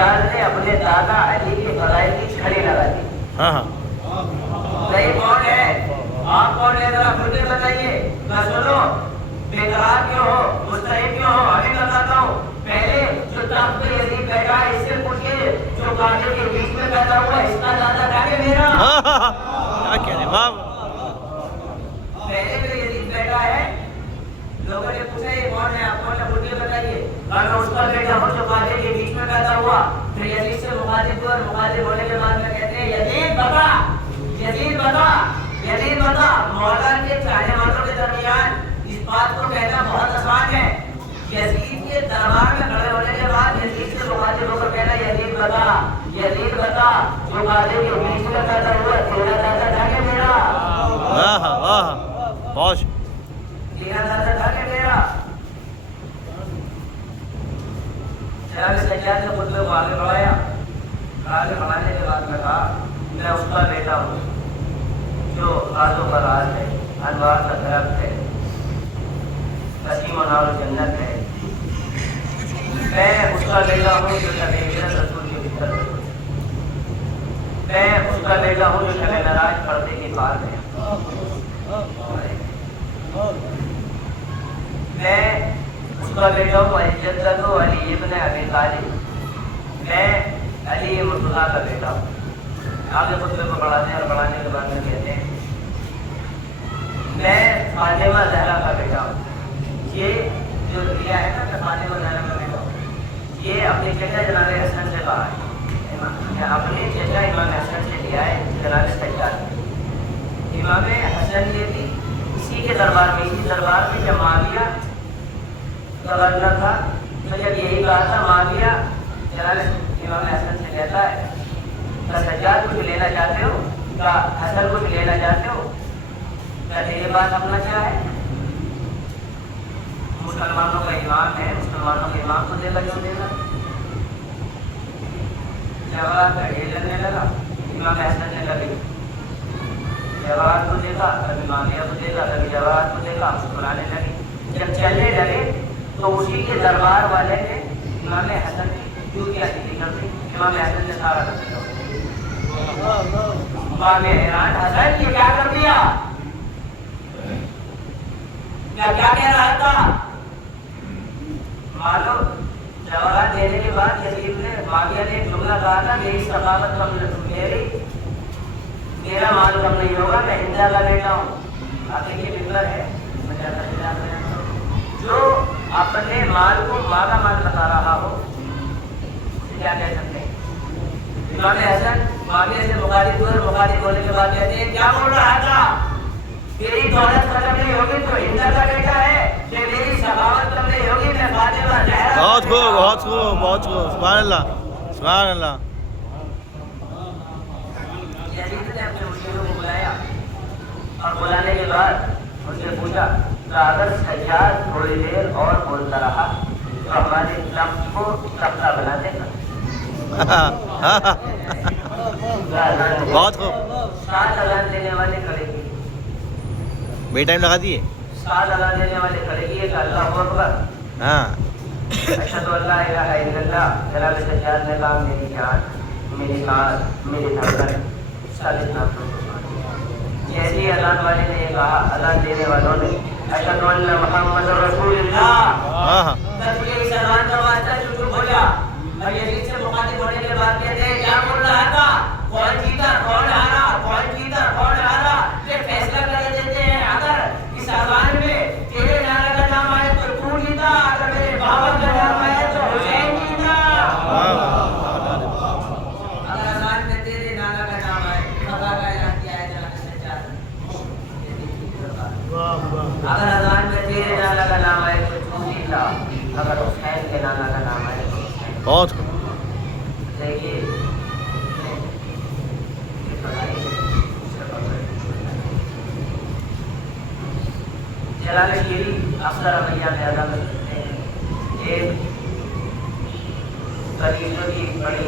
सज्जाद ने अपने दादा अली के फजाइल की छड़ी लगा दी। हाँ हाँ नहीं कौन है आप, कौन है जरा खुल के बताइए ना। सुनो, बेकरार क्यों हो, मुस्तहिद क्यों हो, अभी बताता हूँ। पहले जो तख्त पे यजीद बैठा है इससे पूछिए, जो कांटे के बीच में बैठा हुआ है इसका दादा क्या है मेरा। क्या कह रहे वाह। पहले जो यजीद बैठा है, लोगों ने पूछा ये कौन है आप, कौन है, खुल के बताइए। और मैं उसका बेटा हूँ जो कांटे के बीच में बैठा हुआ। फिर यजीद से मुखातिब हुआ, मुखातिब होने के बाद में कहते हैं यजीद बता, यजीद बता, यजीद बता। मौला के चाहने वालों के दरमियान इस बात को कहना बहुत आसान है। यजीद के दरबार में खड़े होने के बाद यजीद से मुखातिब होकर कहना यजीद बता, यजीद बता, जो कांटे के बीच में बैठा हुआ तेरा दादा था क्या मेरा। वाह वाह बहुत। तेरा दादा था क्या मेरा। जनाब सज्जाद ने खुतबे को आगे बढ़ाया। आगे बढ़ाने के बाद में कहा मैं उसका बेटा हूँ जो राजों का राज है, अनवार का दरख्त है, नसीम और जन्नत है। मैं उसका बेटा हूँ जो शब रसूल के भीतर है। मैं उसका बेटा हूँ जो शब मेराज पर्दे के पार है। मैं उसका बेटा हूँ अजद्दत अली इब्न अबी तालिब। मैं अली मुर्तज़ा का बेटा हूँ। आगे खुतबे को बढ़ाते हैं और बढ़ाने के बाद में कहते हैं मैं फातिमा ज़हरा का बेटा हूँ। ये जो लिया है ना मैं फातिमा ज़हरा का बेटा हूँ, ये अपने चचा जनाब हसन से कहा है। अपने चचा इमाम हसन से लिया है जनाब सज्जाद। इमाम हसन ये भी इसी के दरबार में, इसी दरबार में जब माविया गवर्नर था तो जब यही कहा था माविया जनाब इमाम हसन से लेता है क्या सज्जाद कुछ लेना चाहते हो, क्या हसन कुछ लेना चाहते हो, क्या तेरे पास अपना क्या है। मुसलमानों का इमाम है, मुसलमानों के इमाम को देगा क्यों देगा। जवाब का ढेर लगने लगा। इमाम हसन ने कभी जवाब को देखा, कभी माविया को देखा, कभी जवाब को देखा, मुस्कुराने लगे। जब चलने लगे तो उसी के दरबार वाले ने इमाम हसन की जूतियाँ सीधी कर दी। इमाम हसन ने सारा कर दिया। इमाम हैरान, हसन ये क्या कर दिया, क्या कह रहा था। मालूम जवाब देने के बाद यजीद ने माविया ने जुमला कहा था मेरी सखावत कम मेरा माल कम नहीं होगा, मैं हिंदा का बेटा हूँ। आगे ये बिगड़ है जो अपने माल को माँ का माल बता रहा हो, क्या कह सकते हैं। इमाम हसन माविया से मुखातिब हुए, मुखातिब होने के बाद कहते हैं क्या बोल रहा था, तेरी दौलत खत्म नहीं होगी तो हिंदा का बेटा है, कि मेरी सखावत कम नहीं होगी मैं फातिमा ज़हरा। बहुत खूब बहुत खूब बहुत खूब। सुभान अल्लाह सुभान अल्लाह। यजीद ने अपने मुश्किलों को बुलाया और बुलाने के बाद उससे पूछा तो अगर सज्जाद थोड़ी देर और बोलता रहा तो हमारे लफ्ज़ को तख्ता बना देगा। बहुत खूब। 7 अज़ान देने वाले खड़े किए, बे टाइम लगा दिए। 7 अज़ान देने वाले खड़े किए कि अल्लाहु अकबर, हाँ अशहदु अल्ला इलाहा इल्लल्लाह। जनाब सज्जाद ने कहा मेरी जान, मेरी सांस, मेरी धड़कन साबित नाम तो जैसे ही अज़ान वाले ने कहा, अज़ान देने वालों ने अशहदु अन्ना मुहम्मदुर रसूलुल्लाह, हाँ तब ये इस अज़ान का वास्ता चुप हो गया। और यजीद से मुखातिब होने के बाद कहते हैं क्या बोल रहा था, कौन जीता कौन हारा, कौन जीता कौन हारा, ये फैसला कर देते हैं। अगर इस अज़ान में तेरे नाना का नाम आए तो तू जीता, अगर मेरे बाबा का नाम आए तो हुसैन जीता। अगर अज़ान में तेरे नाना का नाम आए, बाबा का ऐलान किया है जनाब सज्जाद। अगर अज़ान में तेरे नाना का नाम आए तो तू जीता, अगर हुसैन के नाना का नाम आए तो बहुत। देखिए जलाल शीरी अफसर रवैया में अदा करते हैं। एक कलीसियों की बड़ी